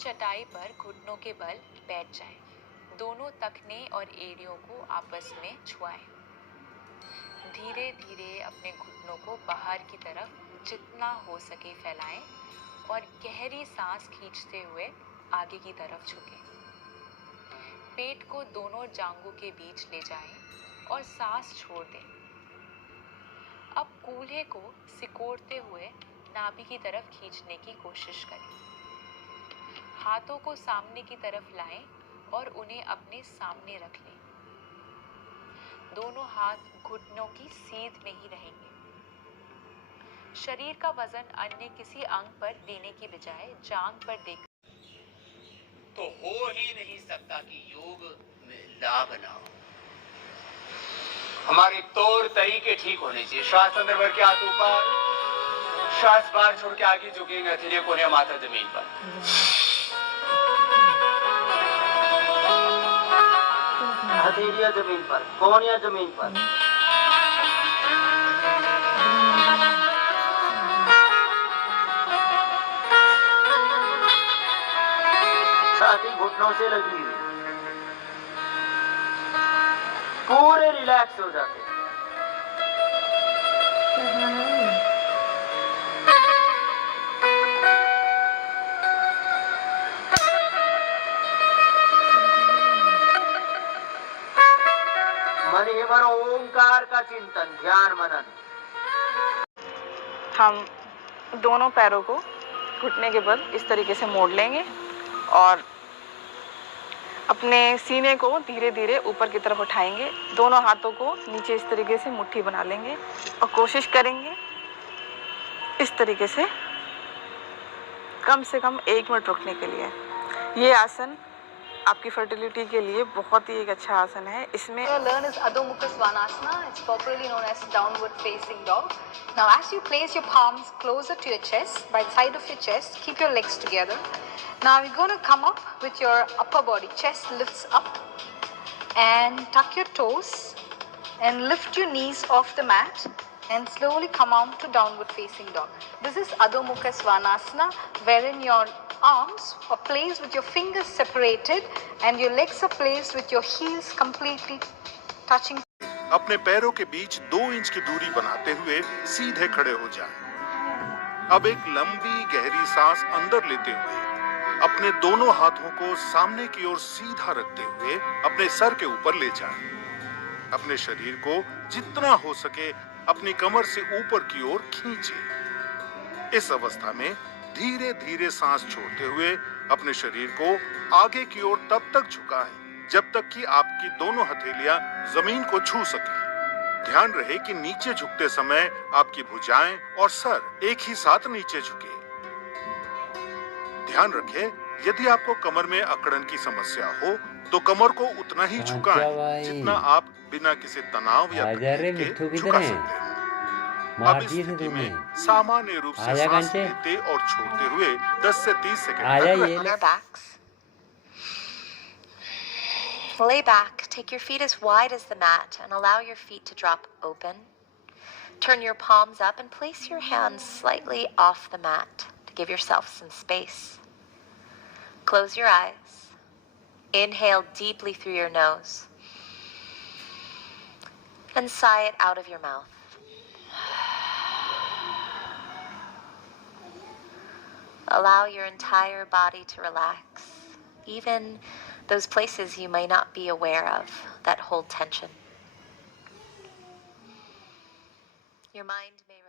चटाई पर घुटनों के बल बैठ जाएं। दोनों तखने और एड़ियों को आपस में छुआएं। धीरे धीरे अपने घुटनों को बाहर की तरफ जितना हो सके फैलाएं और गहरी सांस खींचते हुए आगे की तरफ झुकें। पेट को दोनों जांघों के बीच ले जाएं और सांस छोड़ दें। अब कूल्हे को सिकोड़ते हुए नाभि की तरफ खींचने की कोशिश करें। हाथों को सामने की तरफ लाएं और उन्हें अपने सामने रख लें। दोनों हाथ घुटनों की सीध में ही रहेंगे। शरीर का वजन अन्य किसी अंग पर देने की बजाय जांघ पर देकर तो हो ही नहीं सकता कि योग में लाभ ना हो। हमारे तौर तरीके ठीक होने चाहिए। श्वास अंदर भर के हाथ ऊपर, श्वास बाहर छोड़ के आगे झुकेंगे, हथेलियां कोने माथा जमीन पर। हथेलियां जमीन पर, कोहनियां जमीन पर। छाती घुटनों से लगी हुई, पूरे रिलैक्स हो जाते हैं। मन ही मन ओंकार का चिंतन, ध्यान, मनन। हम दोनों पैरों को घुटने के बल इस तरीके से मोड़ लेंगे और अपने सीने को धीरे धीरे ऊपर की तरफ उठाएंगे। दोनों हाथों को नीचे इस तरीके से मुट्ठी बना लेंगे और कोशिश करेंगे इस तरीके से कम 1 मिनट रुकने के लिए। ये आसन आपकी फर्टिलिटी के लिए बहुत ही एक अच्छा आसन है। इसमें learn is Adho Mukha Svanasana. It's popularly known as downward facing dog. Now as you place your palms closer to your chest, by the side of your chest, keep your legs together. Now you're going to come up with your upper body, chest lifts up, and tuck your toes and lift your knees off the mat and slowly come on to downward facing dog. This is Adho Mukha Svanasana, wherein your arms are placed with your fingers separated and your legs are placed with your heels completely touching. अपने पैरों के बीच 2 inch की दूरी बनाते हुए सीधे खड़े हो जाएं। अब एक लंबी गहरी सांस अंदर लेते हुए अपने दोनों हाथों को सामने की ओर सीधा रखते हुए अपने सर के ऊपर ले जाएं। अपने शरीर को जितना हो सके अपनी कमर से ऊपर की ओर खींचें। इस अवस्था में धीरे धीरे सांस छोड़ते हुए अपने शरीर को आगे की ओर तब तक झुकाएं जब तक कि आपकी दोनों हथेलियां जमीन को छू सकें। ध्यान रहे कि नीचे झुकते समय आपकी भुजाएं और सर एक ही साथ नीचे झुके। ध्यान रखें, यदि आपको कमर में अकड़न की समस्या हो तो कमर को उतना ही झुकाएं जितना आप बिना किसी तनाव या तकलीफ के झुका सकते हैं। अब इस स्थिति में सामान्य रूप से सांस लेते और छोड़ते हुए 10 से 30 सेकंड तक on our backs. Lay back, take your feet as wide as the mat and allow your feet to drop open. Turn your palms up and place your hands slightly off the mat to give yourself some space. Close your eyes. Inhale deeply through your nose and sigh it out of your mouth. Allow your entire body to relax, even those places you may not be aware of that hold tension. Your mind may